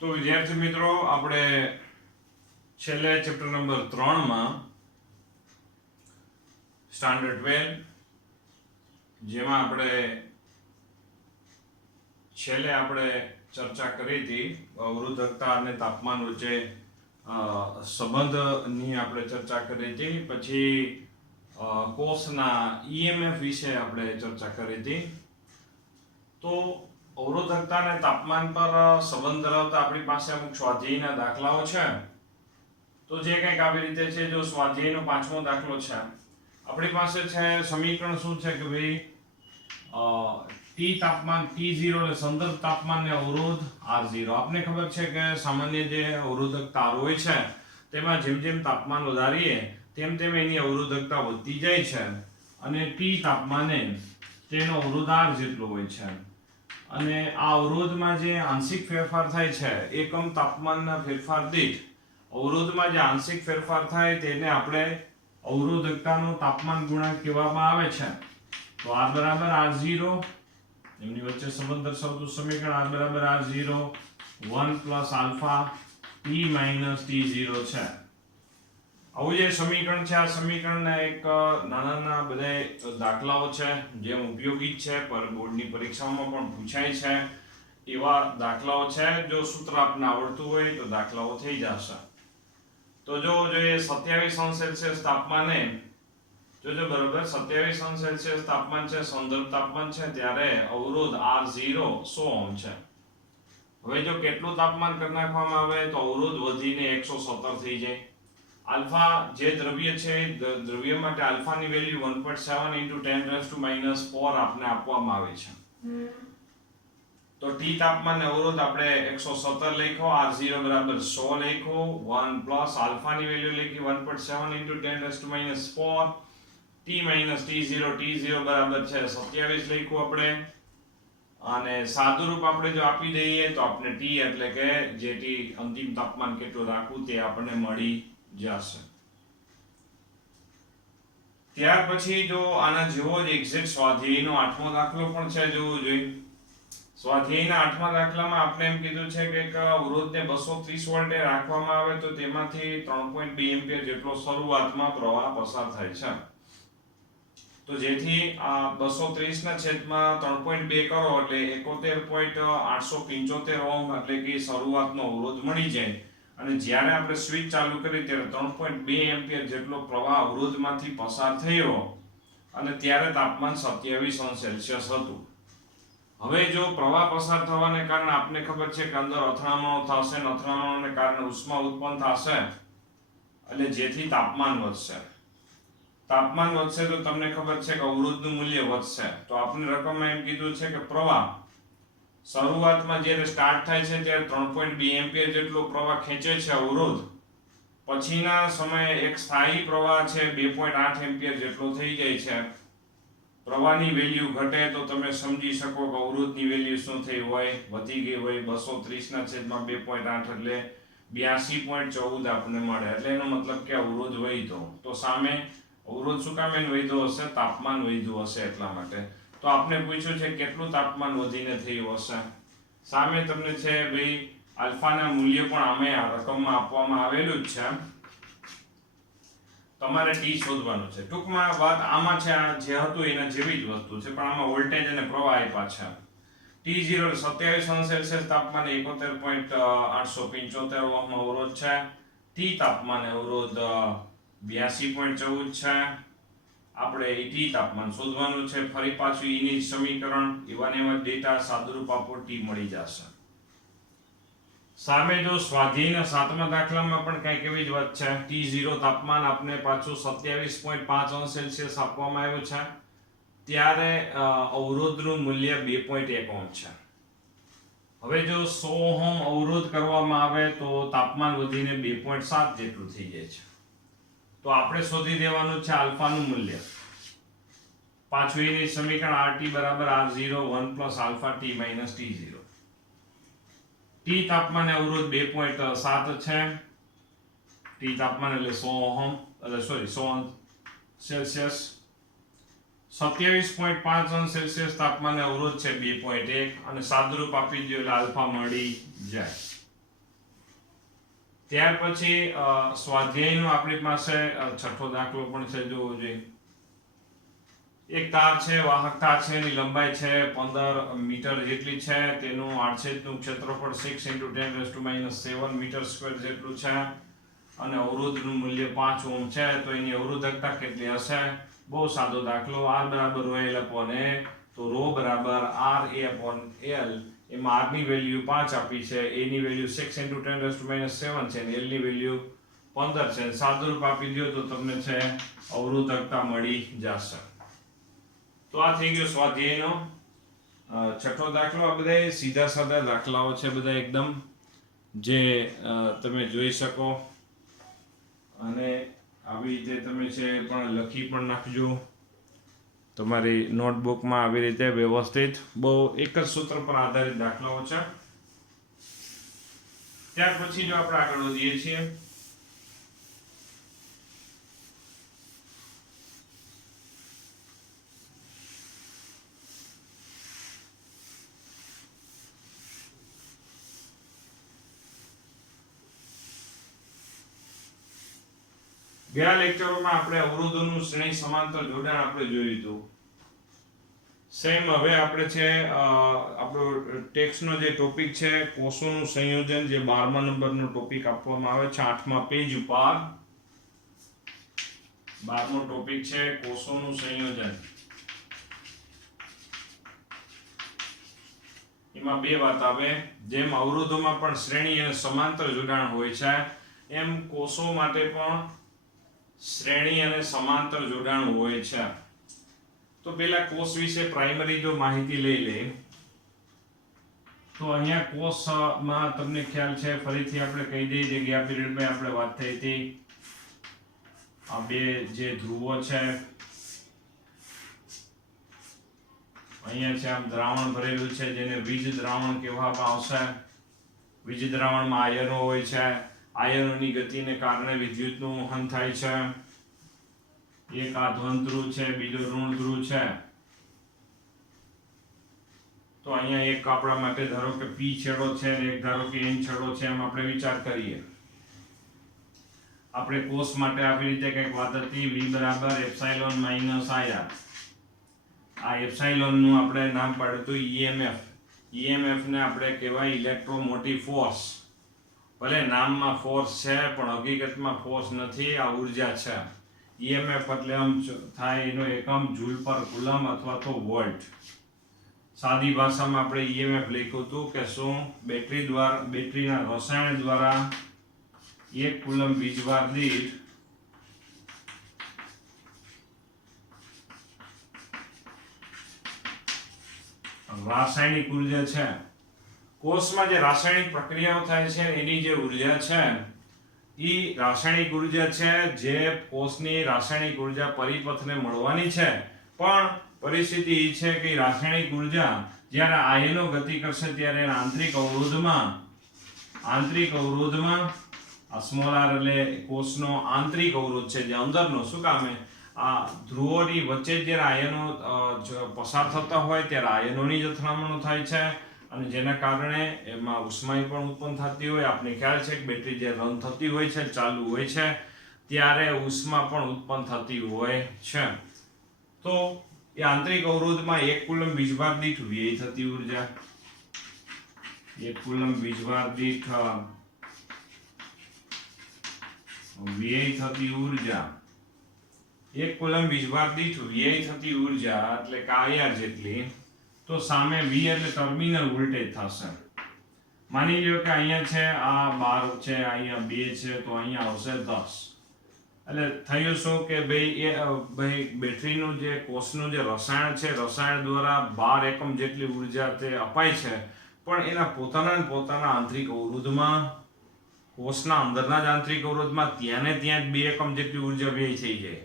તો વિદ્યાર્થી મિત્રો આપણે છેલ્લે ચેપ્ટર નંબર 3 માં સ્ટાન્ડર્ડ 12 જેમાં આપણે છેલ્લે ચર્ચા કરી હતી અવરોધકતા અને તાપમાન વચ્ચે સંબંધની આપણે ચર્ચા કરી હતી. પછી કોષના ઈએમએફ વિશે આપણે ચર્ચા કરી હતી. તો અવરોધકતા અને તાપમાન પર સંબંધ ધરાવતા આપણી પાસે અમુક સ્વાધ્યાયના દાખલાઓ છે. તો જે કંઈક આવી રીતે છે, જો સ્વાધ્યાયનો 5મો દાખલો છે, આપણી પાસે છે સમીકરણ શું છે કે ભાઈ ટી તાપમાન T0 એટલે સંદર્ભ તાપમાન ને અવરોધ R0. આપને ખબર છે કે સામાન્ય જે અવરોધક તાર હોય છે તેમાં જેમ જેમ તાપમાન વધારીએ તેમ તેમ એની અવરોધકતા વધતી જાય છે અને T તાપમાને તેનો અવરોધ R જેટલો હોય છે. અને આ અવરોધમાં જે આંશિક ફેરફાર થાય છે એકમ તાપમાનના ફેરફાર દીઠ અવરોધમાં જે આંશિક ફેરફાર થાય તેને આપણે અવરોધકતાનો તાપમાન ગુણાંક કહેવામાં આવે છે. તો R બરાબર R0, એમની વચ્ચે સંબંધ દર્શાવતું સમીકરણ R બરાબર R0 1 plus alpha T minus T0 છે. આવું જે સમીકરણ છે, આ સમીકરણના એક નાના બધા દાખલાઓ છે જે ઉપયોગી છે, પર બોર્ડની પરીક્ષાઓમાં પણ પૂછાય છે એવા દાખલાઓ છે. જો સૂત્ર આપને આવડતું હોય તો દાખલાઓ થઈ જશે. તો જો જોઈએ 27°C તાપમાને જોજો બરોબર 27°C તાપમાન છે, સંદર્ભ તાપમાન છે, ત્યારે અવરોધ R0 100 ઓહ્મ છે. હવે જો કેટલું તાપમાન કરી નાખવામાં આવે તો અવરોધ વધીને 117 થઈ જાય. આલ્ફા જે દ્રવ્ય છે દ્રવ્ય માટે આલ્ફાની વેલ્યુ 1.7 × 10⁻⁻4 આપને આપવામાં આવે છે. તો T તાપમાન અવરોધ આપણે 117 લખ્યો, R0 બરાબર 100 લખ્યો, 1 પ્લસ આલ્ફાની વેલ્યુ લખી 1.7 × 10⁻⁴ T માઇનસ T0 બરાબર છે 27 લખ્યું આપણે. અને સાદુરૂપ આપણે જો આપી દઈએ તો આપણે T એટલે કે જે T અંતિમ તાપમાન કેટલું રાખવું તે આપણને મળી જશે. ત્યાર પછી જો આના જેવો જ એક્ઝેક્ટ સ્વાધ્યાયનો 8મો દાખલો પણ છે, જોવો જોઈએ. સ્વાધ્યાયના 8મા દાખલામાં આપણે એમ કીધું છે કે એક અવરોધને 230 વોલ્ટે રાખવામાં આવે તો તેમાંથી 3.2 એમ્પિયર જેટલો શરૂઆતમાં પ્રવાહ પસાર થાય છે. તો જેથી આ 230 ના છેદમાં 3.2 કરો એટલે 71.875 ઓહ્મ એટલે કે શરૂઆતનો અવરોધ મળી જાય. અને જ્યારે આપણે સ્વિચ ચાલુ કરી ત્યારે 3.2 એમ્પિયર જેટલો પ્રવાહ અવરોધમાંથી પસાર થયો અને ત્યારે તાપમાન 27°C હતું. હવે જો પ્રવાહ પસાર થવાને કારણે આપને ખબર છે કે અંદર અથડામણો થશે અને અથડામણોને કારણે ઉષ્મા ઉત્પન્ન થશે એટલે જેથી તાપમાન વધશે. તાપમાન વધશે તો તમને ખબર છે કે અવરોધનું મૂલ્ય વધશે. તો આપણે રકમમાં એમ કીધું છે કે પ્રવાહ શરૂઆતમાં જ્યારે સ્ટાર્ટ થાય છે ત્યારે 3.2 એમ્પિયર જેટલો પ્રવાહ ખેંચે છે અવરોધ. પછીના સમયે એક સ્થાયી પ્રવાહ છે 2.8 એમ્પિયર જેટલો થઈ જાય છે. પ્રવાહની વેલ્યુ ઘટે તો તમે સમજી શકો કે અવરોધની વેલ્યુ શું થઈ હોય, વધી ગઈ હોય. 230 ના છેદમાં 2.8 એટલે 82.14 આપણને મળે. એટલે એનો મતલબ કે અવરોધ વધ્યો. તો સામે અવરોધ શું કામ વધ્યો હશે? તાપમાન વધ્યું હશે એટલા માટે. તો આપણે પૂછ્યું છે કેટલું તાપમાન વધીને થયું હશે. સામે તમને છે ભાઈ આલ્ફાના મૂલ્ય પણ આમે આ રકમમાં આપવામાં આવેલું જ છે. તમારે T શોધવાનું છે. ટૂંકમાં વાત આમાં છે, આ જે હતું એના જેવી જ વસ્તુ છે, પણ આમાં વોલ્ટેજ અને પ્રવાહ આપ્યા છે. T0 27°C તાપમાને 71.875 ઓહ્મ અવરોધ છે. T તાપમાને અવરોધ 82.14 છે. આપણે T તાપમાન શોધવાનું છે. ફરી પાછું એની સમીકરણ એવાને એવા ડેટા સાદુરૂપ આપો T મળી જશે. સામે જો સ્વાધ્યાયના 7મા દાખલામાં પણ કંઈક એવી જ વાત છે. T0 તાપમાન આપને પાછું 27.5°C આપવામાં આવ્યું છે. ત્યારે અવરોધનું મૂલ્ય 2.1 ઓહ્મ છે. હવે જો 100 ઓહ્મ અવરોધ કરવામાં આવે તો તાપમાન વધીને 2.7 જેટલું થઈ જાય છે. તો આપણે શોધી દેવાનું છે આલ્ફાનું મૂલ્ય. પાછું એની સમીકરણ RT બરાબર R0 1 plus alpha T minus T0. T તાપમાને અવરોધ 2.7 છે. T તાપમાન એટલે 100 ઓહ્મ એટલે સોરી 100°C. 27.5°C તાપમાને અવરોધ છે 2.1 અને સાદુરૂપ આપી દો એટલે આલ્ફા મળી જાય. ત્યાર પછી સ્વાધ્યાયનો આપણી પાસે છઠ્ઠો દાખલો પણ છે, જોવો જોઈએ. એક તાર છે, વાહકતા છે, એની લંબાઈ છે 15 મીટર જેટલી છે, તેનું આડછેદનું ક્ષેત્રફળ 6 × 10⁻⁷ મીટર સ્ક્વેર જેટલું છે અને અવરોધનું મૂલ્ય 5 ઓહ્મ છે. તો એની અવરોધકતા કેટલી હશે? બહુ સાદો દાખલો. R = ρl/a, તો ρ = RA/L. એમાં R ની વેલ્યુ 5 આપી છે, A ની વેલ્યુ 6 × 10⁻⁷ છે અને L ની વેલ્યુ 15 છે. સાદુરૂપ આપી દો તો તમને છે અવરોધકતા મળી જશે. તો આ થઈ ગયો સ્વાધ્યાયનો છઠ્ઠો દાખલો. આ બધા સીધા સાદા દાખલાઓ છે, બધા એકદમ, જે તમે જોઈ શકો અને આવી રીતે તમે છે પણ લખી પણ નાખજો તમારી નોટબુકમાં. આવી રીતે વ્યવસ્થિત, બહુ એક જ સૂત્ર પર આધારિત દાખલાઓ છે. ત્યાર પછી જો આપણે આગળ વધીએ છીએ, ગયા લેક્ચરોમાં આપણે અવરોધોનું શ્રેણી સમાંતર જોડાણ આપણે જોયું હતું. સેમ હવે આપણે છે આપણો ટેક્સ્ટનો જે ટોપિક છે કોષોનું સંયોજન, જે 12મા નંબરનો ટોપિક આપવામાં આવે છે 8મા પેજ ઉપર. 12મો ટોપિક છે કોષોનું સંયોજન. એમાં બે વાત આવે. જેમ અવરોધોમાં પણ શ્રેણી અને સમાંતર જોડાણ હોય છે, એમ કોષો માટે પણ શ્રેણી અને સમાંતર જોડાણ હોય છે. તો પેલા કોષ વિશે પ્રાઇમરી જો માહિતી લઈ લે, તો અહીંયા કોષમાં તમને ખ્યાલ છે, ફરીથી આપણે કહી દઈએ, જે ગયા પીરિયડમાં આપણે વાત થઈ હતી, આ બે જે ધ્રુવો છે, અહીંયા છે આમ દ્રાવણ ભરેલું છે, જેને વીજ દ્રાવણ કહેવામાં આવશે. વીજ દ્રાવણમાં આયનો હોય છે. આયનોની ગતિને કારણે વિદ્યુતનું વહન થાય છે. એક આ ધન ધ્રુવ છે, બીજો ઋણ ધ્રુવ છે. તો અહીંયા એક આપણા માટે ધારો કે P છેડો છે અને એક ધારો કે N છેડો છે, એમ આપણે વિચાર કરીએ. આપણે કોષ માટે આવી રીતે કંઈક વાત હતી, V = ε - IR. આ એપ્સાઇલોન નું આપણે નામ પાડ્યું હતું EMF. EMF ને આપણે કહેવાય ઇલેક્ટ્રોમોટિવ ફોર્સ. ભલે નામમાં ફોર્સ છે પણ હકીકતમાં ફોર્સ નથી, આ ઉર્જા છે. EMF એટલે આમ થાય, એનો એકમ જૂલ પર કુલમ અથવા તો વોલ્ટ. સાદી ભાષામાં આપણે EMF લખ્યું હતું કે શું બેટરીના રસાયણ દ્વારા 1 કુલમ વીજભાર દીઠ રાસાયણિક ઉર્જા છે. કોષમાં જે રાસાયણિક પ્રક્રિયાઓ થાય છે એની જે ઉર્જા છે, એ રાસાયણિક ઉર્જા છે જે કોષની રાસાયણિક ઉર્જા પરિપથને મળવાની છે. પણ પરિસ્થિતિ એ છે કે રાસાયણિક ઉર્જા જ્યારે આયનો ગતિ કરશે ત્યારે એના આંતરિક અવરોધમાં આ સ્મોલ r એટલે કોષનો આંતરિક અવરોધ છે, જે અંદરનો, શું કામે આ ધ્રુવોની વચ્ચે જ્યારે આયનો પસાર થતા હોય ત્યારે આયનોની જ અથડામણો થાય છે અને જેના કારણે એમાં ઉષ્મા પણ ઉત્પન્ન થતી હોય. આપણે ખ્યાલ છે કે બેટરી જે રન થતી હોય છે, ચાલુ હોય છે, ત્યારે ઉષ્મા પણ ઉત્પન્ન થતી હોય છે. તો એ આંતરિક અવરોધમાં 1 કુલમ વીજભાર દીઠ વ્યય થતી ઉર્જા, 1 કુલમ વીજભાર દીઠ વ્યય થતી ઉર્જા, 1 કુલમ વીજભાર દીઠ વ્યય થતી ઉર્જા એટલે કે IR જેટલી. તો સામે V એટલે ટર્મિનલ વોલ્ટેજ થશે. માની લો કે અહીંયા છે આ 12 છે, અહીંયા 2 છે, તો અહીંયા આવશે 10. એટલે થયું શું કે ભાઈ બેટરીનું જે કોષનું જે રસાયણ છે, રસાયણ દ્વારા 12 એકમ જેટલી ઉર્જા તે અપાય છે, પણ એના પોતાના આંતરિક અવરોધમાં, કોષના અંદરના જ આંતરિક અવરોધમાં ત્યાં જ 2 એકમ જેટલી ઉર્જા વ્યય થઈ જાય.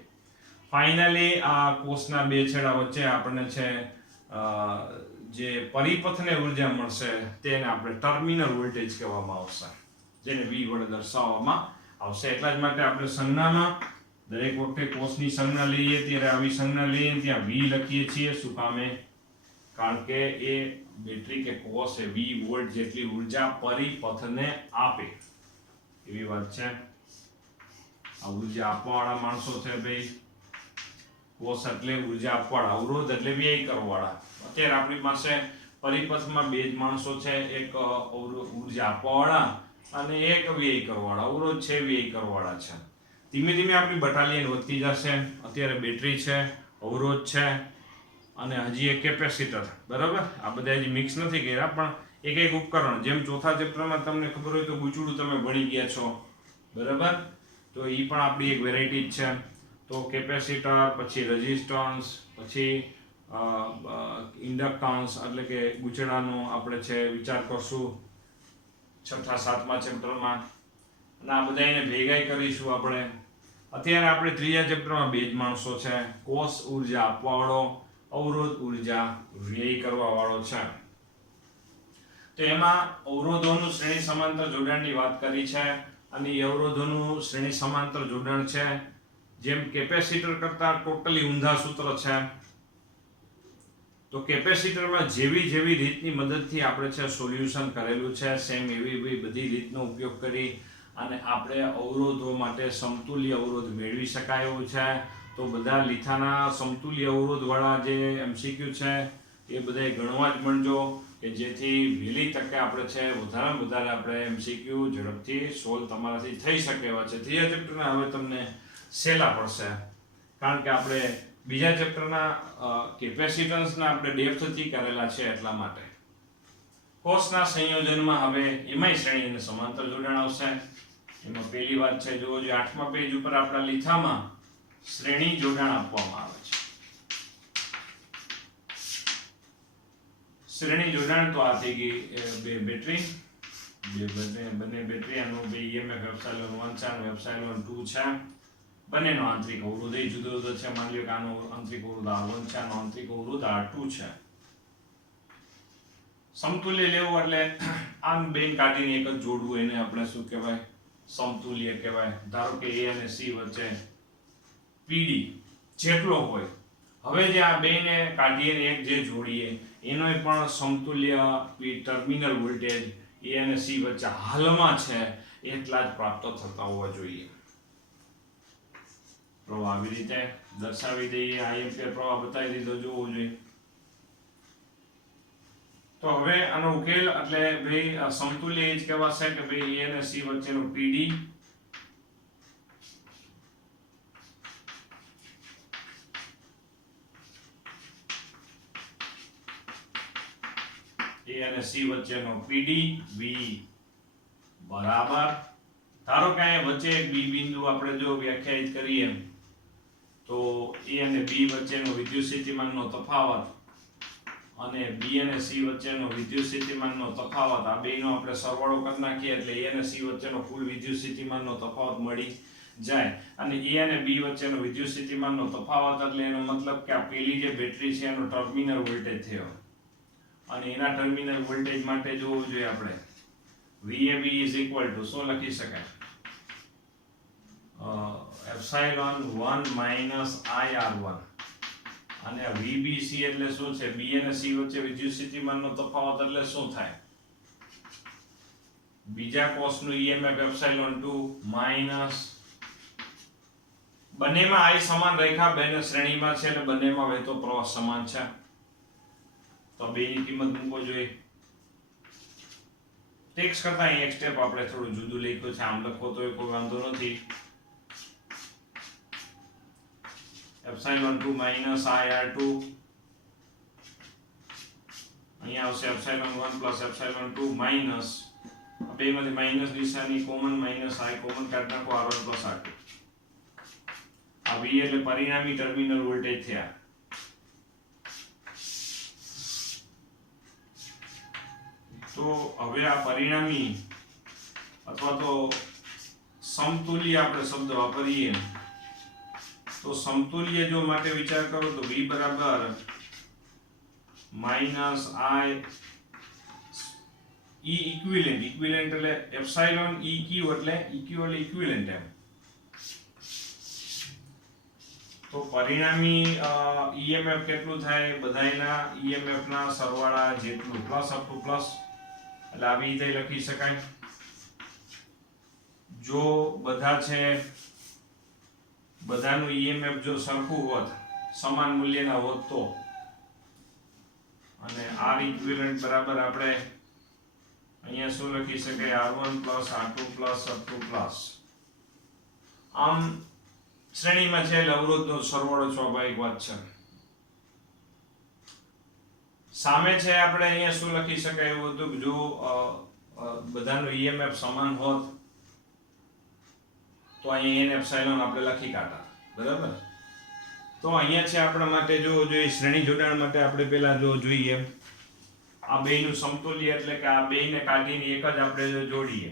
ફાઇનલી આ કોષના બે છેડા વચ્ચે આપણને છે જે પરિપથને ઉર્જા મળશે તેને આપણે ટર્મિનલ વોલ્ટેજ કહેવામાં આવશે, જેને V વડે દર્શાવવામાં આવશે. એટલા જ માટે આપણે સંજ્ઞામાં દરેક વખતે કોષની સંજ્ઞા લઈએ ત્યારે આવી સંજ્ઞા લઈએ ત્યાં V લખીએ છીએ. શું કામે? કારણ કે એ બેટરી કે કોષ એ 20 વોલ્ટ જેટલી ઉર્જા પરિપથને આપે એવી વાત છે. આ ઉર્જા આપવાવાળા માણસો છે ભાઈ. કોષ એટલે ઉર્જા આપવાવાળા, અવરોધ એટલે વ્યય કરવાવાળા. અત્યારે આપણી પાસે પરિપથમાં બે જ માણસો છે, એક ઉર્જા આપવાવાળા અને એક વ્યય કરવાવાળા. અવરોધ છે, વ્યય કરવાવાળા છે. ધીમે ધીમે આપણી બટાલિયન વધતી જશે. અત્યારે બેટરી છે, અવરોધ છે અને હજી એક કેપેસિટર. બરાબર, આ બધા હજી મિક્સ નથી કર્યા, પણ એક એક ઉપકરણ. જેમ ચોથા ચેપ્ટરમાં તમને ખબર હોય તો ગુચડું તમે ભણી ગયા છો. બરાબર, તો એ પણ આપણી એક વેરાયટી જ છે. તો કેપેસિટર, પછી રેઝિસ્ટન્સ, પછી ઇન્ડક્ટન્સ એટલે કે ગુચડાનો આપણે છે વિચાર કરશું છઠ્ઠા સાતમા ચેપ્ટરમાં. અને આ બધા એને ભેગાઈ કરીશું આપણે. અત્યારે આપણે ત્રીજા ચેપ્ટરમાં બે જ માણસો છે, કોષ ઉર્જા આપવાવાળો, અવરોધ ઉર્જા વ્યય કરવાવાળો છે. તો એમાં અવરોધોનું શ્રેણી સમાંતર જોડાણની વાત કરી છે. અને એ અવરોધોનું શ્રેણી સમાંતર જોડાણ છે જેમ કેપેસિટર કરતા ટોટલી ઊંધા સૂત્ર છે. તો કેપેસિટરમાં જેવી રીતની મદદથી આપણે છે સોલ્યુશન કરેલું છે, સેમ એવી બધી રીતનો ઉપયોગ કરી અને આપણે અવરોધો માટે સમતુલ્ય અવરોધ મેળવી શકાય એવું છે. તો બધા લીથાના સમતુલ્ય અવરોધવાળા જે MCQ છે એ બધાય ગણવા જ મળજો, કે જેથી વહેલી તકે આપણે છે વધારે વધારે આપણે MCQ ઝડપથી સોલ્વ તમારાથી થઈ શકે એવા છે. ત્રીજા ચેપ્ટરના હવે તમને સહેલા પડશે, કારણ કે આપણે બીજા ચેપ્ટરના કેપેસિટન્સના આપણે ડેપ્થથી કરેલા છે એટલા માટે. કોષના સંયોજનમાં હવે એમાંય શ્રેણી અને સમાંતર જોડાણ આવશે. એમાં પહેલી વાત છે, જો 8મા પેજ ઉપર આપણા લીથામાં શ્રેણી જોડાણ આપવામાં આવે છે. શ્રેણી જોડાણ તો આ થઈ ગઈ બે બેટરી, બંને બેટરી આનો EMF એપ્સિલોન 1 છે અને એપ્સિલોન 2 છે. બંનેનો આંતરિક અવરોધ એ જુદો જુદો છે. માની લો કે આનો આંતરિક અવરોધ R1 છે, આનો આંતરિક અવરોધ R2 છે. સમતુલ્ય લેવું એટલે આમ બેન કાઢીને એક જ જોડવું, એને આપણે શું કહેવાય? સમતુલ્ય કહેવાય. ધારો કે A અને C વચ્ચે PD જેટલો હોય, હવે જે આ બેને કાઢીએ ને એક જે જોડીએ એનો પણ સમતુલ્ય ટર્મિનલ વોલ્ટેજ A અને C વચ્ચે હાલમાં છે એટલા જ પ્રાપ્ત થતા હોવા જોઈએ. પ્રવાહ આવી રીતે દર્શાવી દઈએ. આ એમ્પિયર પ્રવાહ બતાવી દીધો, જોવો જોઈએ. તો હવે આનો ઉકેલ એટલે ભાઈ સમતુલ્ય એ જ કહેવાશે કે ભાઈ A અને C વચ્ચેનો PD A અને C વચ્ચેનો PD V બરાબર, ધારો કે અહીંયા વચ્ચે એક B બિંદુ આપણે જો વ્યાખ્યાયિત કરીએ તો A અને B વચ્ચેનો વિદ્યુત સ્થિતિમાનનો તફાવત અને B અને C વચ્ચેનો વિદ્યુત સ્થિતિમાનનો તફાવત, આ બેનો આપણે સરવાળો કરી નાખીએ એટલે A અને C વચ્ચેનો કુલ વિદ્યુત સ્થિતિમાનનો તફાવત મળી જાય. અને A અને B વચ્ચેનો વિદ્યુત સ્થિતિમાનનો તફાવત એટલે એનો મતલબ કે આ પેલી જે બેટરી છે એનો ટર્મિનલ વોલ્ટેજ થયો, અને એના ટર્મિનલ વોલ્ટેજ માટે જોવું જોઈએ આપણે VAB શું લખી શકાય? Epsilon 1 minus IR1. અને VBC એટલે શું છે? B અને C વચ્ચે વિદ્યુત સ્થિતિમાનનો તફાવત એટલે શું થાય? બીજા કોષનું EMF એપ્સિલોન 2 માઇનસ, બંનેમાં I સમાન રેખા, બંને શ્રેણીમાં છે એટલે બંનેમાં વહેતો પ્રવાહ સમાન છે. તો બેની કિંમત મૂકવો જોઈએ. ટેક્સ કરતા અહીં એક સ્ટેપ આપણે થોડું જુદું લખ્યું છે, આમ લખો તો કોઈ વાંધો નથી. એપ્સિલોન 2 માઇનસ IR2, અહીંયા આવશે એપ્સિલોન 1 પ્લસ એપ્સિલોન 2 માઇનસ, બેમાંથી માઇનસ નિશાની કોમન, માઇનસ I કોમન કાઢી નાખો, R1 પ્લસ R2. આ V એટલે પરિણામી ટર્મિનલ વોલ્ટેજ થયા. તો હવે આ પરિણામી અથવા તો સમતુલ્ય આપણે શબ્દ વાપરીએ તો સમતુલ્ય જો માટે વિચાર કરો તો V બરાબર minus I E equivalent. Equivalent એટલે એપ્સિલોન EQ એટલે EQ એટલે ઇક્વિવેલન્ટ એમ. તો પરિણામી EMF કેટલું થાય? બધાયના EMF ના સરવાળા જેટલું, પ્લસ અપ ટુ પ્લસ, એટલે આવી રીતે લખી શકાય. જો બધા છે બધાનું EMF જો સરખું હોત, સમાન મૂલ્યના હોત તો, અને R ઇક્વિવેલન્ટ બરાબર આપણે અહીંયા શું લખી શકાય, R1 plus R2 plus R2 plus, આમ શ્રેણીમાં છે એટલે અવરોધનો સરવાળો સ્વાભાવિક વાત છે. સામે છે આપણે અહીંયા શું લખી શકાય એવું હતું, જો બધાનું EMF સમાન હોત તો અહીંયા n એપ્સિલોન આપણે લખી કાઢતા, બરાબર. તો અહીંયા છે આપણા માટે જો શ્રેણી જોડાણ માટે આપણે પહેલા જો જોઈએ આ બેયનું સમતુલ્ય એટલે કે આ બેયને કાઢીને એક જ આપણે જોડીએ,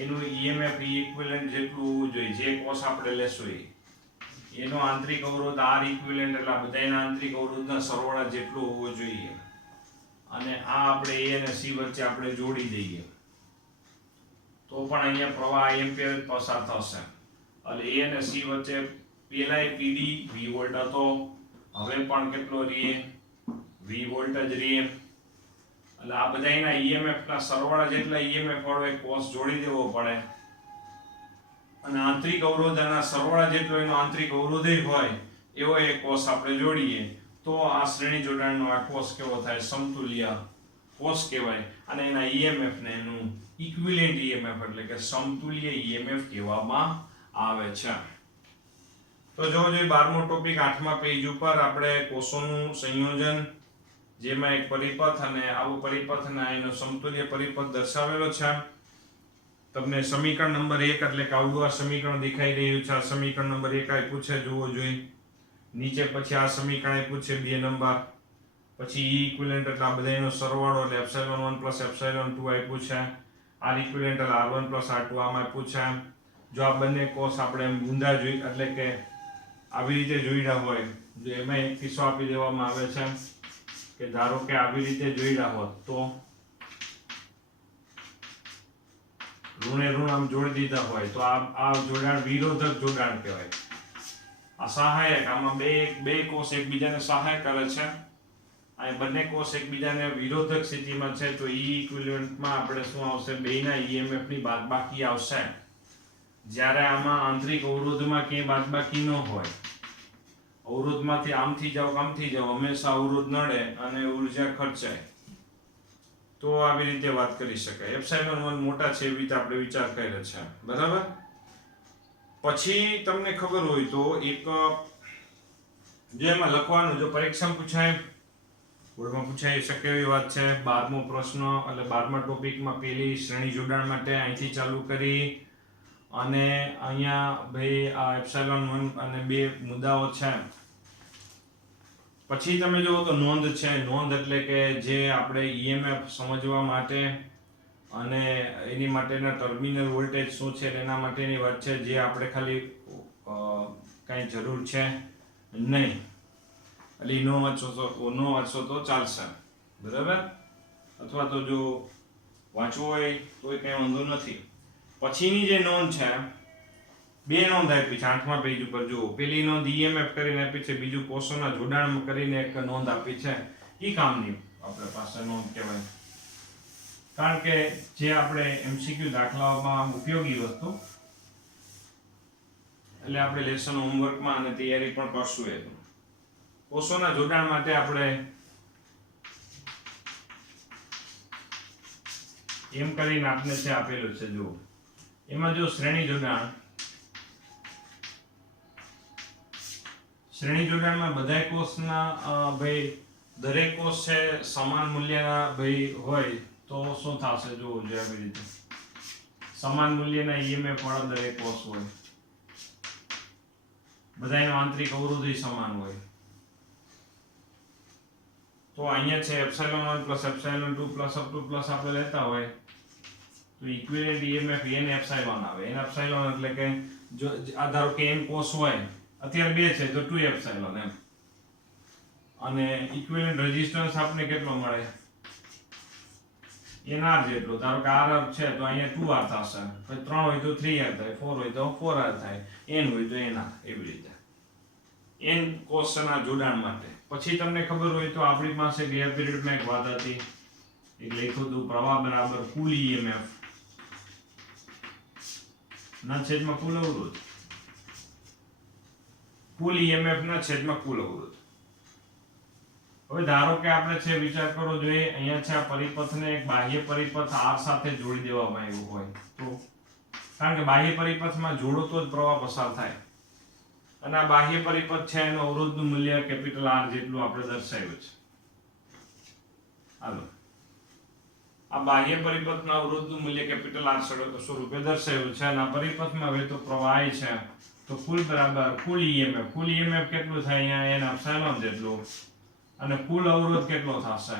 એનું EMF ઇક્વિવેલન્ટ જેટલું હોવું જોઈએ, જે કોષ આપણે લેશું એનો આંતરિક અવરોધ R ઇક્વિવેલન્ટ એટલે બધાના આંતરિક અવરોધના સરવાળા જેટલું હોવું જોઈએ, અને આ આપણે A અને C વચ્ચે આપણે જોડી દઈએ તો પણ અહીંયા પ્રવાહ એમ્પિયર પસાર થશે. એટલે A અને C વચ્ચે પેલાય PD V વોલ્ટ હતો, હવે પણ કેટલો રહે, V વોલ્ટ જ રહે. એટલે આ બધાના EMF ના સરવાળા જેટલા EMF વાળો એક કોષ જોડી દેવો પડે, અને આંતરિક અવરોધના સરવાળા જેટલો એનો આંતરિક અવરોધ હોય એવો એક કોષ આપણે જોડીએ તો આ શ્રેણી જોડાણનો આ કોષ કેવો થાય, સમતુલ્ય કોષ કહેવાય. અને એના EMF ને એનું ઇક્વિવેલન્ટ EMF એટલે કે સમતુલ્ય EMF કહેવામાં આવે છે. તો જો 12મો ટોપિક 8મા પેજ ઉપર આપણે કોષોનું સંયોજન, જેમાં એક પરિપથ અને આવો પરિપથ અને એનો સમતુલ્ય પરિપથ દર્શાવેલો છે. તમને સમીકરણ નંબર 1 એટલે કે આવડું આ સમીકરણ દેખાઈ રહ્યું છે, આ સમીકરણ નંબર 1 આપ્યું છે, જોવો જોઈએ. નીચે પછી આ સમીકરણ આપ્યું છે 2 નંબર, પછી E ઇક્વિવેલન્ટ એટલે આ બધાનો સરવાળો એટલે એપ્સિલોન 1 પ્લસ એપ્સિલોન 2 આપ્યું છે, R ઇક્વિવેલન્ટ એટલે R1 પ્લસ R2 આમાં આપ્યું છે. જો આ બંને કોષ આપણે ઊંધા જોઈ એટલે કે આવી રીતે જોઈડા હોય, જો એમાં એક કિસ્સો આપી દેવામાં આવે છે કે ધારો કે આવી રીતે જોઈડા હોત તો ઋણે ઋણ આમ જોડી દીધા હોય તો આ જોડાણ વિરોધક જોડાણ કહેવાય. આ સહાયક, આમાં બે કોષ એકબીજાને સહાય કરે છે, અને બંને કોષ એકબીજાને વિરોધક સ્થિતિમાં છે તો E ઇક્વિવેલન્ટમાં આપણે શું આવશે, બેયના EMF ની બાદબાકી આવશે. જ્યારે આમાં આંતરિક અવરોધમાં ક્યાંય બાદબાકી ન હોય, અવરોધમાંથી આમથી જાવ આમથી જાવ, હંમેશા અવરોધ નડે અને ઉર્જા ખર્ચાય, તો આવી રીતે વાત કરી શકાય. એપ્સિલોન 1 મોટા છે એવી રીતે આપણે વિચાર કર્યો છે, બરાબર. પછી તમને ખબર હોય તો એક જો એમાં લખવાનું, જો પરીક્ષામાં પૂછાય, બોર્ડમાં પૂછાઈ શકે એવી વાત છે. 12મો પ્રશ્ન એટલે 12મા ટોપિકમાં પેલી શ્રેણી જોડાણ માટે અહીંથી ચાલુ કરી અને અહીંયા ભાઈ આ એપ્સિલોન 1 અને 2 મુદ્દાઓ છે. પછી તમે જુઓ તો નોંધ છે. નોંધ એટલે કે જે આપણે EMF સમજવા માટે અને એની માટેના ટર્મિનલ વોલ્ટેજ શું છે એના માટેની વાત છે, જે આપણે ખાલી કાંઈ જરૂર છે નહીં, એટલે નો વાંચો તો ચાલશે, બરાબર. અથવા તો જો વાંચવું હોય તો કંઈ વાંધો નથી. પછીની જે નોંધ છે, 2 નોંધ આપી છે 8મા પેજ ઉપર. જુઓ, પેલી નોંધ EMF કરીને આપી છે, બીજું કોષોના જોડાણ કરીને એક નોંધ આપી છે. એ કામની આપણે પાસે નોંધ કહેવાય, કારણ કે જે આપણે MCQ દાખલાઓમાં ઉપયોગી વસ્તુ, એટલે આપણે લેસન હોમવર્કમાં અને તૈયારી પણ કરશું. એ કોષોના જોડાણ માટે આપણે એમ કરીને આપને છે આપેલું છે. જુઓ, એમાં જો શ્રેણી જોડાણમાં બધા કોષના ભાઈ દરેક કોષ છે સમાન મૂલ્યના ભાઈ હોય તો શું થશે, જુઓ જો આવી રીતે સમાન મૂલ્યના EMF વાળા દરેક કોષ હોય, બધાનો આંતરિક અવરોધ સમાન હોય, તો અહીંયા છે epsilon 1 plus epsilon 2 plus up to plus આપણે લેતા હોય તો ઇક્વિવેલન્ટ EMF n એપ્સિલોન આવે. n એપ્સિલોન એટલે કે જો આ ધારો કે n કોષ હોય, અત્યારે 2 છે તો 2 એપ્સિલોન એમ, અને ઇક્વિવેલન્ટ રેઝિસ્ટન્સ આપણે કેટલો મળે, nr જેટલો. ધારો કે r છે તો અહીંયા 2r થશે, પછી 3 હોય તો 3r થાય, 4 હોય તો 4r થાય, n હોય તો nr, એવી રીતે n કોષના જોડાણ માટે. પછી તમને ખબર હોય તો આપણી પાસે ગયા પીરિયડમાં એક વાત હતી, એક લખ્યું હતું પ્રવાહ બરાબર કુલ EMF. ના છેદમાં કુલ અવરોધ, કુલ ઈએમએફ ના છેદમાં કુલ અવરોધ. હવે ધારો કે આપણે છે વિચાર કરવો જોઈએ, અહીંયા છે આ પરિપથને એક બાહ્ય પરિપથ R સાથે જોડી દેવામાં આવ્યો હોય તો, કારણ કે બાહ્ય પરિપથમાં જોડો તો જ પ્રવાહ પસાર થાય, અને આ બાહ્ય પરિપથ છે એનું અવરોધનું મૂલ્ય કેપિટલ R જેટલું આપણે દર્શાવ્યું છે. હાલો, આ બાહ્ય પરિપથના અવરોધનું મૂલ્ય કેપિટલ R સ્વરૂપે દર્શાવ્યું છે, અને આ પરિપથમાં વહેતો પ્રવાહ I છે, તો કુલ બરાબર કુલ ઈએમએફ. કુલ ઈએમએફ કેટલું થાય અહીંયા એના એપ્સિલોન જેટલું, અને કુલ અવરોધ કેટલો થશે,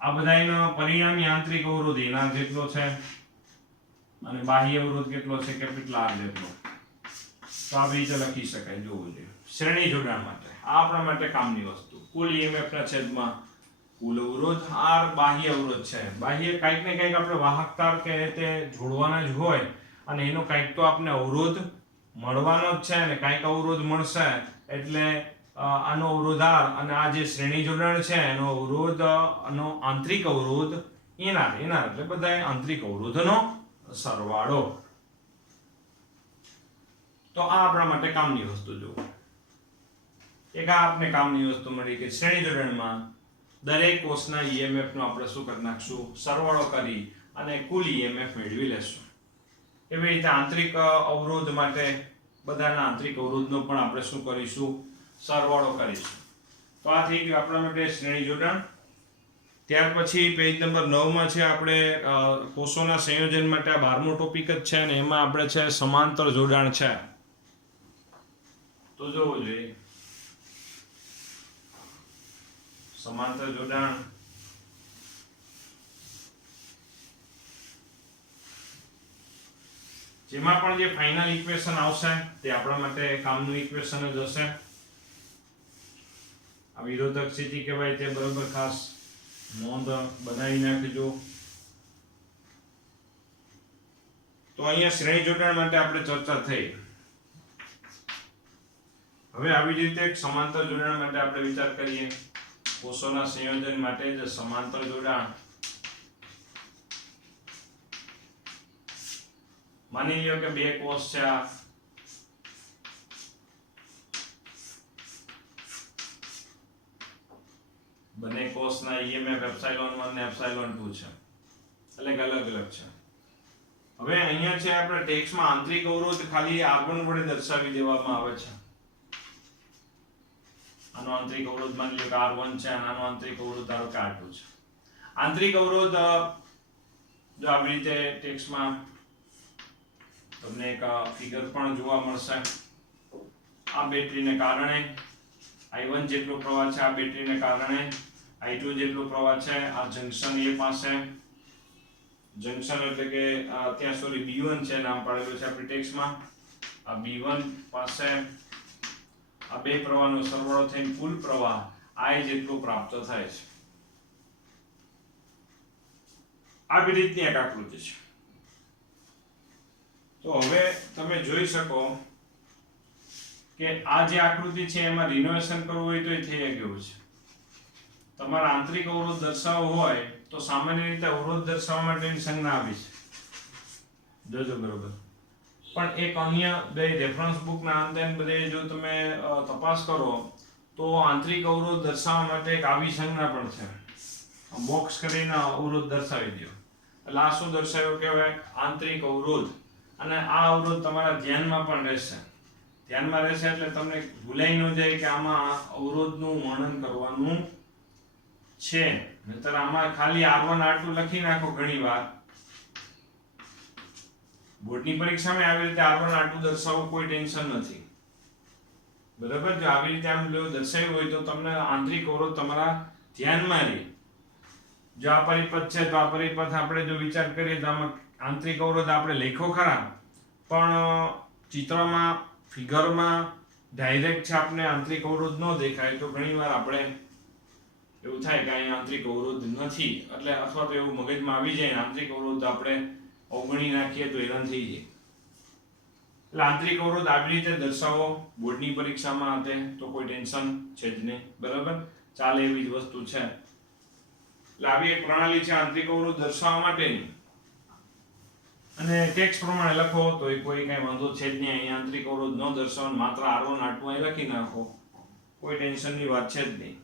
આ બધાયનો પરિણામી આંતરિક અવરોધ એના જેટલો છે, અને બાહ્ય અવરોધ કેટલો છે, કેપિટલ R જેટલો. તો આ રીતે લખી શકાય. જોવું જોઈએ શ્રેણી જોડાણ માટે આ આપણા માટે કામની વસ્તુ. કુલ ઈએમએફ ના છેદમાં કુલ અવરોધ, R બાહ્ય અવરોધ છે. બાહ્ય કંઈક ને કંઈક આપણે વાહકતા કે તે જોડવાના જ હોય, અને એનો કંઈક તો આપણે અવરોધ મળવાનો જ છે, અને કંઈક અવરોધ મળશે એટલે આનો અવરોધ R, અને આ જે શ્રેણી જોડાણ છે એનો અવરોધ, આનો આંતરિક અવરોધ એના એટલે બધા આંતરિક અવરોધનો સરવાળો. તો આ આપણા માટે કામની વસ્તુ. જો એક આ આપણે કામની વસ્તુ મળી કે શ્રેણી જોડાણમાં દરેક કોષના ઈએમએફ નો આપણે શું કરી નાખશું, સરવાળો કરી અને કુલ ઈએમએફ મેળવી લેશું. એવી રીતે આંતરિક અવરોધ માટે બધાના આંતરિક અવરોધનો પણ આપણે શું કરીશું, સરવાળો કરીશું. તો આ થઈ ગયું આપણા માટે શ્રેણી જોડાણ. ત્યાર પછી પેજ નંબર 9 માં છે આપણે કોષોના સંયોજન માટે આ 12મો ટોપિક જ છે, અને એમાં આપણે છે સમાંતર જોડાણ છે. તો જોવું જોઈએ સમાંતર જોડાણ. જેમાં પણ જે ફાઇનલ ઇક્વેશન આવશે તે આપણા માટે કામનું ઇક્વેશન જ હશે. આ વિરોધક સ્થિતિ કહેવાય, તે બરોબર ખાસ નોંધ બનાવી નાખજો. તો અહીંયા શ્રેણી જોડાણ માટે આપણે ચર્ચા થઈ. હવે આવી રીતે એક સમાંતર જોડાણ માટે આપણે વિચાર કરીએ. કોષોના સંયોજન માટે જે સમાંતર જોડાણ, માની લ્યો કે બે કોષ છે, આ બંને કોષના ઈએમએફ એપ્સિલોન 1 ને એપ્સિલોન 2 છે, એટલે અલગ અલગ છે. હવે અહીંયા છે આપણે ટેક્સ્ટમાં આંતરિક અવરોધ ખાલી R1 વડે દર્શાવી દેવામાં આવે છે. આનો આંતરિક અવરોધ માની લો કે R1 છે, અને આનો આંતરિક અવરોધ ધારો કે R2 છે. આંતરિક અવરોધ જો આવી રીતે ટેક્સ્ટમાં તમને એક ફિગર પણ જોવા મળશે. આ બેટરીને કારણે I1 જેટલો પ્રવાહ છે, આ બેટરીને કારણે I2 જેટલો પ્રવાહ છે. આ જંક્શન A પાસે, જંક્શન એટલે કે ત્યાં સોરી B1 છે, નામ પાડેલું છે આપણી ટેક્સ્ટમાં. આ B1 પાસે આ બે પ્રવાહનો સરવાળો થઈને કુલ પ્રવાહ I જેટલો પ્રાપ્ત થાય છે. આવી રીતની એક આકૃતિ છે. તો હવે તમે જોઈ શકો કે આ જે આકૃતિ છે એમાં રિનોવેશન કરવું હોય તો એ થઈ ગયું છે. તમારા આંતરિક અવરોધ દર્શાવવો હોય તો સામાન્ય રીતે અવરોધ દર્શાવવા માટેની સંજ્ઞા આવી છે, જોજો બરોબર. પણ એક અન્ય બે રેફરન્સ બુકના અંતે બધે જો તમે તપાસ કરો તો આંતરિક અવરોધ દર્શાવવા માટે એક આવી સંજ્ઞા પણ છે. બોક્સ કરીને અવરોધ દર્શાવી દો એટલે આ શું દર્શાવ્યું કહેવાય, આંતરિક અવરોધ. અને આ અવરોધ તમારા ધ્યાનમાં પણ રહેશે. ધ્યાનમાં રહેશે એટલે તમને ભૂલાઈ ન જાય કે આમાં અવરોધનું વર્ણન કરવાનું છે. નહીતર આમાં ખાલી R1 R2 લખી નાખો ઘણી વાર. બોર્ડની પરીક્ષામાં આવી રીતે R1 R2 દર્શાવવું કોઈ ટેન્શન નથી, બરાબર. જો આવી રીતે આમ દર્શાવ્યું હોય તો તમને આંતરિક અવરોધ તમારા ધ્યાનમાં રહે. જો આ પરિપથ છે તો આ પરિપથ આપણે જો વિચાર કરીએ તો આમાં આંતરિક અવરોધ આપણે લખ્યો ખરા, પણ ચિત્રમાં ફિગરમાં ડાયરેક્ટ છે આપણે આંતરિક અવરોધ ન દેખાય તો ઘણીવાર આપણે એવું થાય કે અહીં આંતરિક અવરોધ નથી, એટલે અથવા તો એવું મગજમાં આવી જાય આંતરિક અવરોધ આપણે અવગણી નાખીએ તો હેરાન થઈ જાય. એટલે આંતરિક અવરોધ આવી રીતે દર્શાવો બોર્ડની પરીક્ષામાં હતે તો કોઈ ટેન્શન છે જ નહીં, બરાબર. ચાલે એવી જ વસ્તુ છે. એટલે આવી એક પ્રણાલી છે આંતરિક અવરોધ દર્શાવવા માટેની. અને ટેક્સ્ટ પ્રમાણે લખો તો એ કોઈ કાંઈ વાંધો છે જ નહીં. અહીંયા આંતરિક અવરોધ ન દર્શાવવાનો, માત્ર R1 R2 અહીં લખી નાખો, કોઈ ટેન્શનની વાત છે જ નહીં.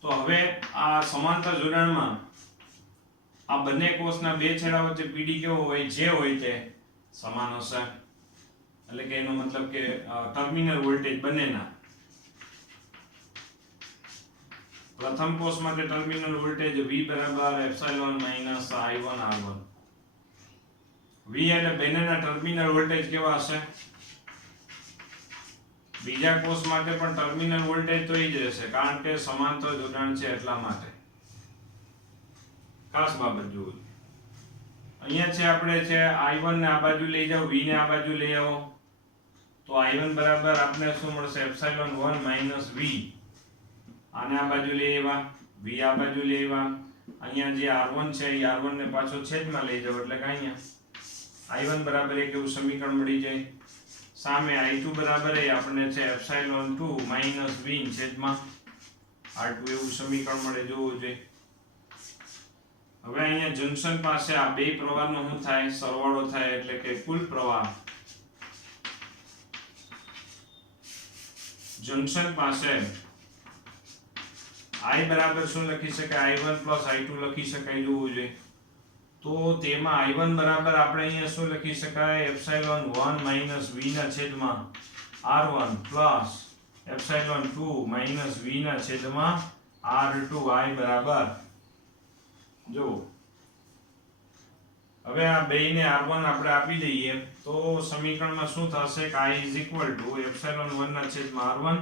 તો હવે આ સમાંતર જોડાણમાં આ બંને કોષના બે છેડા વચ્ચે પીડી કેવો હોય, જે હોય તે સમાન હશે. એટલે કે એનો મતલબ કે ટર્મિનલ વોલ્ટેજ બંનેના, પ્રથમ કોષ માટે ટર્મિનલ વોલ્ટેજ V બરાબર epsilon minus I1 R1. V એટલે બંનેના ટર્મિનલ વોલ્ટેજ કેવા હશે? બીજા કોષ માટે પણ ટર્મિનલ વોલ્ટેજ તો એ જ રહેશે, કારણ કે સમાંતર જોડાણ છે એટલા માટે. ખાસ બાબત જુઓ, અહીંયા છે આપણે છે I1 ને આ બાજુ લઈ જાઓ, V ને આ બાજુ લઈ આવો, તો I1 બરાબર આપણે શું મળશે? Epsilon 1 minus V. આને આ બાજુ લઈ આવ્યા, V આ બાજુ લઈ આવ્યા, અહીંયા જે R1 છે એ R1 ને પાછો છેદમાં લઈ જાઓ, એટલે કે અહીંયા I1 બરાબર એક એવું સમીકરણ મળી જાય. સામે I2 બરાબર એ આપણને છે એપ્સિલોન 2 માઈનસ V છેદમાં R2 એવું સમીકરણ મળે, જોવું જોઈએ. હવે અહીંયા જંકશન પાસે આ બે પ્રવાહનો શું થાય? સરવાળો થાય, એટલે કે કુલ પ્રવાહ જંકશન પાસે I બરાબર શું લખી શકાય? I1 પ્લસ I2 લખી શકાય, જોવું જોઈએ. તો તેમાં I1 બરાબર આપણે અહીંયા શું લખી શકાય? એપ્સિલોન 1 માઈનસ V ના છેદમાં R1 plus epsilon 2 minus V ના છેદમાં R2 I બરાબર, જો હવે આ બેયને R1 આપણે આપી દઈએ તો સમીકરણમાં શું થશે કે I is equal to epsilon 1 ના છેદમાં R1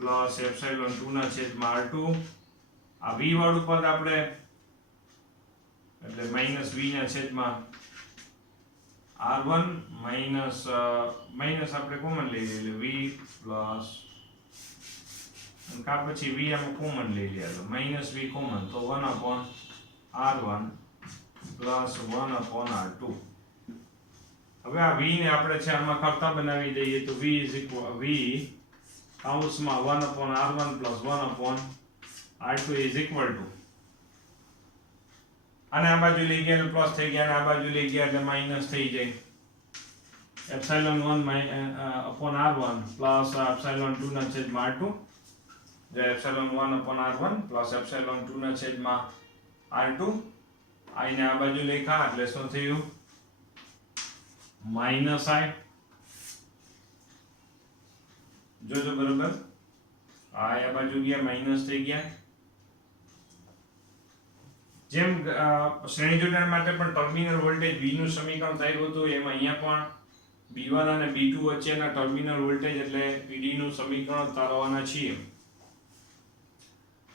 પ્લસ એપ્સિલોન 2 ના છેદમાં R2. આ V વાળું પદ આપણે એટલે માઈનસ V ના છેદમાં R1 માઈનસ આપણે કોમન લઈ લઈએ, એટલે V પ્લસ કા પછી V આમાં કોમન લઈ લઈએ, તો માઈનસ V કોમન, તો 1 upon R1 plus 1 upon R2. હવે આ V ને આપણે છે આમાં કરતા બનાવી દઈએ, તો V is equal V કાઉન્સમાં 1 upon R1 plus 1 upon R2 is equal to, અને આ બાજુ લઈ ગયા એટલે પ્લસ થઈ ગયા, અને આ બાજુ લઈ ગયા એટલે માઈનસ થઈ જાય. Epsilon 1 upon R1 plus epsilon 2 ના છેદમાં R2, જે epsilon 1 upon R1 plus epsilon 2 ના છેદમાં R2. I ને આ બાજુ લખ્યા એટલે શું થયું? Minus I. જોજો બરોબર, આ બાજુ ગયા માઈનસ થઈ ગયા. જેમ શ્રેણી જોડાણ માટે પણ ટર્મિનલ વોલ્ટેજ V નું સમીકરણ થયું હતું, એમ અહીંયા પણ B1 અને B2 વચ્ચેના ટર્મિનલ વોલ્ટેજ એટલે PD નું સમીકરણ તારવવાના છીએ.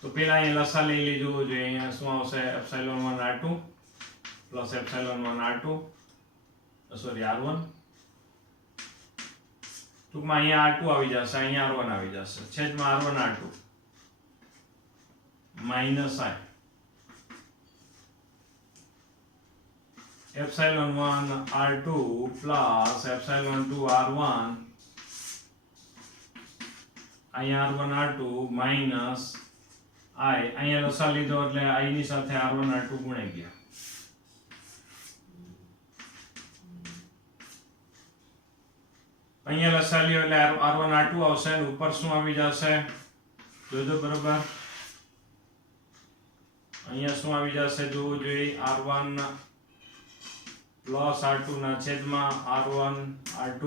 તો પહેલા અહીંયા લસા લઈ લેજો, જો અહીંયા શું આવશે? Epsilon 1 R2 plus epsilon 1 R2 sorry R1, ટૂંકમાં અહીંયા R2 આવી જશે, અહીંયા R1 આવી જશે, છેદમાં R1 R2 minus I epsilon 1 R2 plus epsilon 2 R1, અહીંયા R1 R2 માઈનસ I, અહીંયા લસા લીધો એટલે I ની સાથે R1 R2 ગુણાઈ ગયા. અહીંયા લસા લ્યો એટલે R1 R2 આવશે, અને ઉપર શું આવી જશે? જોજો બરોબર, અહીંયા શું આવી જશે? જોવું જોઈએ, R1 પ્લસ R2 ના છેદમાં R1 R2.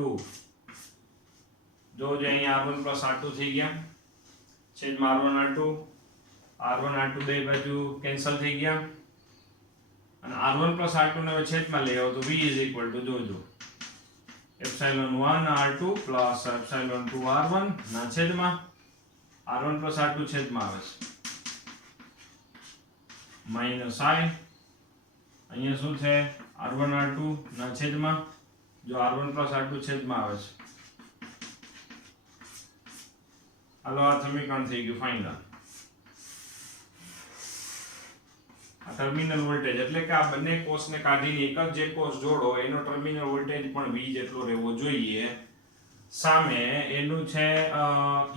જોજો અહીંયા R1 પ્લસ R2 થઈ ગયા, છેદમાં R1 R2 બે બાજુ કેન્સલ થઈ ગયા, અને R1 પ્લસ R2 ને છેદમાં લઈ આવો તો V ઇઝ ઇક્વલ ટુ, જોજો epsilon 1 R2 plus epsilon 2 R1 ના છેદમાં R1 પ્લસ R2 છેદમાં આવે છે માઈનસ I. અહીંયા શું છે? R1 R2 ના છેદમાં, જો R1 પ્લસ R2 છેદમાં આવે છે. હાલો, આ સમીકરણ થઈ ગયું ફાઇનલ. આ ટર્મિનલ વોલ્ટેજ એટલે કે આ બંને કોષને કાઢીને એક જ જે કોષ જોડો એનો ટર્મિનલ વોલ્ટેજ પણ V જેટલો રહેવો જોઈએ. સામે એનું છે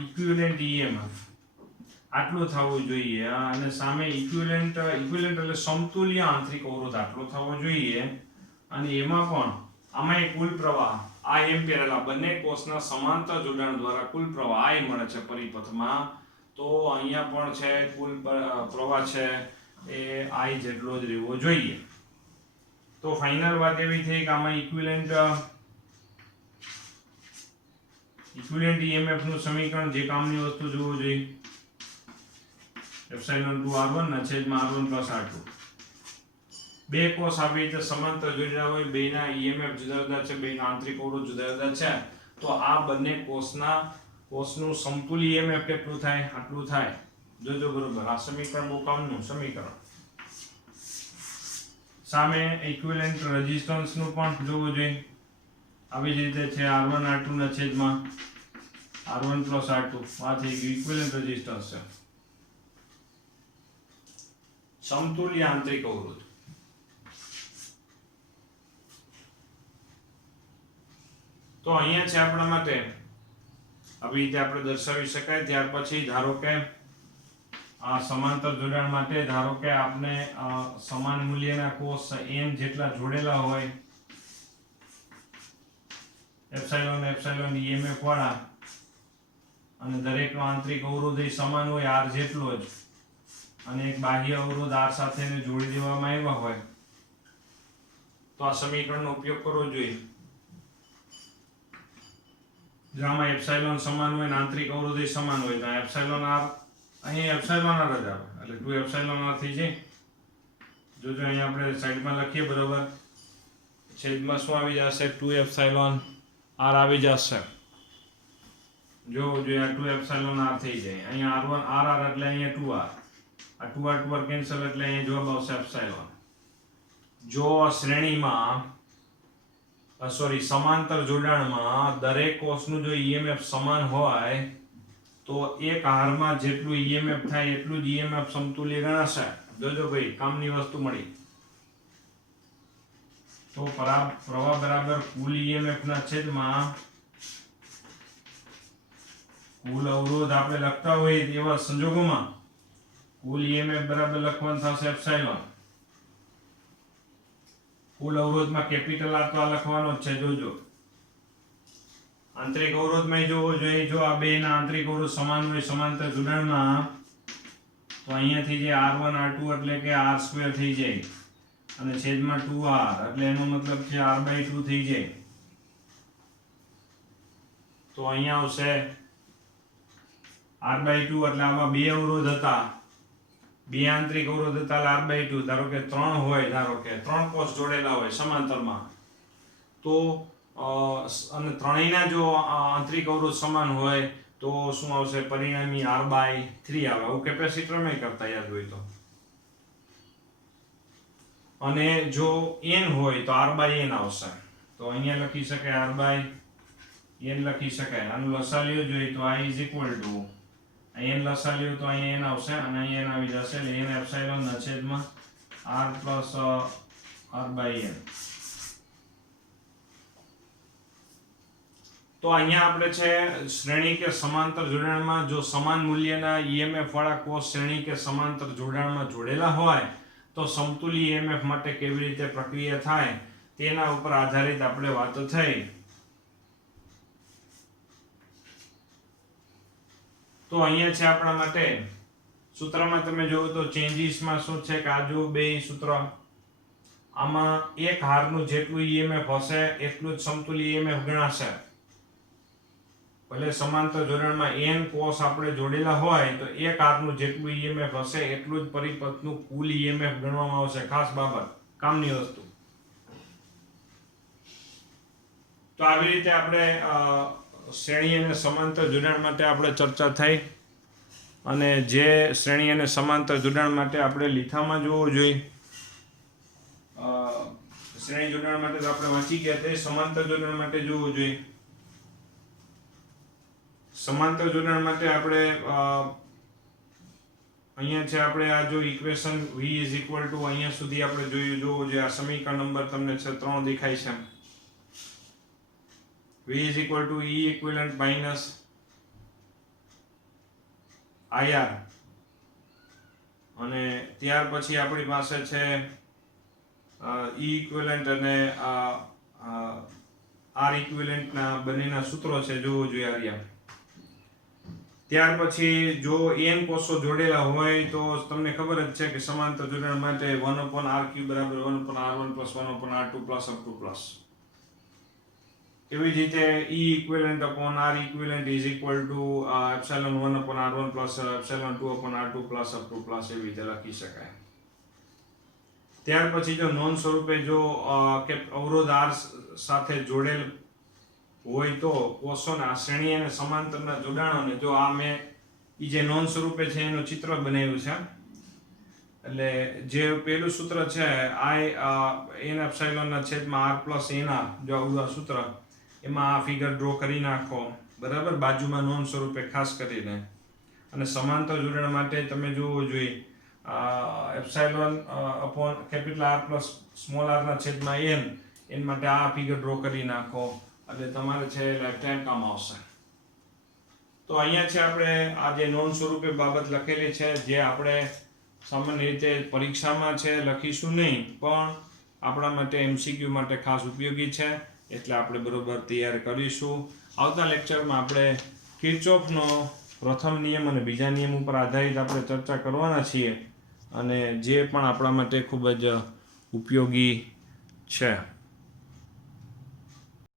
ઇક્વિવેલન્ટ EMF, આટલું થવું જોઈએ અને સામે ઇક્વિવેલન્ટ એટલે સમતુલ્ય આંતરિક અવરોધ આટલો થવો જોઈએ અને એમાં પણ આમાં એક કુલ પ્રવાહ આ એમ્પિયર બંને કોષના સમાંતર જોડાણ દ્વારા કુલ પ્રવાહ I મળે છે પરિપથમાં. તો અહીંયા પણ છે કુલ પ્રવાહ છે એ I જેટલો જ રહેવો જોઈએ. તો ફાઇનલ વાત એવી થઈ કે આમાં ઇક્વિવેલન્ટ EMF નું સમીકરણ જે કામની વસ્તુ જોવું જોઈએ એપ્સિલોન 2r1 ના છેદમાં r1 + r2. બે કોષ આવી રીતે સમાંતર જોડેલા હોય, બેના EMF જુદા જુદા છે, બેના આંતરિક અવરોધ જુદા જુદા છે, તો આ બંને કોષનું સમતુલ્ય EMF કેટલું થાય? આટલું થાય. જોજો બરોબર, આ સમીકરણ બહુ કામનું સમીકરણ. સામે ઇક્વિવેલન્ટ રેઝિસ્ટન્સ નું પણ જોવું જોઈએ. આવી જ રીતે છે r1 r2 ના છેદમાં r1 + r2. આ થઈ ગયું ઇક્વિવેલન્ટ રેઝિસ્ટન્સ છે. સમતુલ્ય આંતરિક અવરોધ. તો અહીંયા છે આપણા માટે આવી રીતે આપણે દર્શાવી શકાય. ત્યાર પછી ધારો કે આ સમાંતર જોડાણ માટે ધારો કે આપણે સમાન મૂલ્યના કોષ n જેટલા જોડેલા હોય એપ્સિલોન EMF વાળા અને દરેકનો આંતરિક અવરોધ સમાન હોય r જેટલો જ અને એક બાહ્ય અવરોધ r સાથે જોડી દેવામાં આવ્યા હોય તો આ સમીકરણનો ઉપયોગ કરવો જોઈએ. જો આમાં એપ્સિલોન સમાન હોય અને આંતરિક અવરોધ સમાન હોય તો એપ્સિલોન r અહીં એપ્સિલોન r જ આવે એટલે 2 એપ્સિલોન r થઈ જાય. જોજો અહીં આપણે સાઈડમાં લખીએ બરોબર, છેદમાં શું આવી જશે? 2 એપ્સિલોન r આવી જશે. જો આ 2 એપ્સિલોન r થઈ જાય. અહીંયા r1 r એટલે અહીંયા 2r, આ 2r કેન્સલ એટલે અહીંયા જવાબ આવશે એપ્સિલોન. જો શ્રેણીમાં સમાંતર જોડાણમાં દરેક કોષનું જો EMF સમાન હોય તો એક હારમાં જેટલું EMF થાય એટલું જ EMF સમતુલ્ય ગણાશે. જોજો ભાઈ, કામની વસ્તુ મળી. તો પ્રવાહ બરાબર કુલ EMF ના છેદમાં કુલ અવરોધ આપણે લખતા હોઈએ એવા સંજોગોમાં કુલ EMF બરાબર લખવાનું થશે એપ્સિલોન. કુલ અવરોધમાં કેપિટલ R તો આ લખવાનો જ છે. જોજો આંતરિક અવરોધમાં જોવો જોઈએ, જો આ બેના આંતરિક અવરોધ સમાન હોય સમાંતર જોડાણમાં તો અહીંયાથી જે r1 r2 એટલે કે r² થઈ જાય અને છેદમાં 2r એટલે એનો મતલબ છે r/2 થઈ જાય. તો અહીંયા આવશે r/2 એટલે આમાં બે અવરોધ હતા, બે આંતરિક અવરોધ હતા r/2. ધારો કે 3 હોય, ધારો કે 3 કોષ જોડેલા હોય સમાંતરમાં તો અને ત્રણેયના જો આંતરિક અવરોધ સમાન હોય તો શું આવશે? પરિણામી r/3 આવે. આવું કેપેસિટરમાં કરતા યાદ હોય તો. અને જો n હોય તો r/n આવશે. તો અહીંયા લખી શકાય r/n લખી શકાય. આનું લસાલ્યો જોઈએ તો I n લસાલ્યો તો અહીંયા n આવશે અને અહીંયા n આવી જશે એટલે n એપ્સિલોન ના છેદમાં r + r/n. તો અહીંયા આપણે છે શ્રેણી કે સમાંતર જોડાણમાં જો સમાન મૂલ્યના EMF વાળા કોષ શ્રેણી કે સમાંતર જોડાણમાં જોડેલા હોય તો સમતુલ્ય EMF માટે કેવી રીતે પ્રક્રિયા થાય તેના ઉપર આધારિત આપણે વાતો થઈ. તો અહીંયા છે આપણા માટે સૂત્રમાં તમે જોવો તો ચેન્જીસમાં શું છે કે આ જો બે સૂત્ર આમાં એક હારનું જેટલું EMF હશે એટલું જ સમતુલ્ય EMF ગણાશે. ભલે સમાંતર જોડાણમાં n કોષ આપણે જોડેલા હોય તો એક હારનું જેટલું EMF હશે એટલું જ પરિપથનું કુલ EMF ગણવામાં આવશે. ખાસ બાબત, કામની વસ્તુ. તો આવી રીતે આપણે શ્રેણી અને સમાંતર જોડાણ માટે આપણે ચર્ચા થઈ અને જે શ્રેણી અને સમાંતર જોડાણ માટે આપણે લીથામાં જોવું જોઈએ. શ્રેણી જોડાણ માટે તો આપણે વાંચી ગયા તે સમાંતર જોડાણ માટે જોવું જોઈએ. સમાંતર જોડાણ માટે આપણે અહીંયા છે આપણે આ જો ઇક્વેશન v અહીંયા સુધી આપણે જોવું જોઈએ. આ સમીકરણ નંબર તમને છે 3 દેખાય છે. v = E equivalent minus IR અને ત્યાર પછી આપણી પાસે છે ઈ ઇક્વિવેલન્ટ અને આર ઇક્વિવેલન્ટના બંનેના સૂત્રો છે, જોવું જોઈએ આર્યા. ત્યાર પછી જો n કોષો જોડેલા હોય તો તમને ખબર જ છે કે સમાંતર જોડાણ માટે 1/r³ બરાબર 1/r1 + 1/r2 + up to plus. એવી જ રીતે E equivalent upon R equivalent is equal to epsilon 1/r1 plus epsilon 2/r2 plus up to plus એવી રીતે લખી શકાય. ત્યાર પછી જો નોન સ્વરૂપે જો અવરોધ R સાથે જોડેલ હોય તો કોષોના શ્રેણી અને સમાંતરના જોડાણોને જો આ મેં જે નોન સ્વરૂપે છે એનું ચિત્ર બનાવ્યું છે. એટલે જે પેલું સૂત્ર છે I n epsilon ના છેદમાં r plus nr, જો આવું સૂત્ર, એમાં આ ફિગર ડ્રો કરી નાખો, બરાબર, બાજુમાં નોન સ્વરૂપે ખાસ કરીને. અને સમાંતર જોડાણ માટે તમે જોવું જોઈએ epsilon upon capital R plus small r ના છેદમાં n માટે આ ફિગર ડ્રો કરી નાખો એટલે તમારે છે લેફ્ટ હેન્ડ કામ આવશે. તો અહીંયા છે આપણે આ જે નોન સ્વરૂપે બાબત લખેલી છે, જે આપણે સામાન્ય રીતે પરીક્ષામાં છે લખીશું નહીં, પણ આપણા માટે MCQ માટે ખાસ ઉપયોગી છે, એટલે આપણે બરોબર તૈયાર કરીશું. આવતા લેક્ચરમાં આપણે કિર્ચોફનો પ્રથમ નિયમ અને બીજા નિયમ ઉપર આધારિત આપણે ચર્ચા કરવાના છીએ, અને જે પણ આપણા માટે ખૂબ જ ઉપયોગી છે.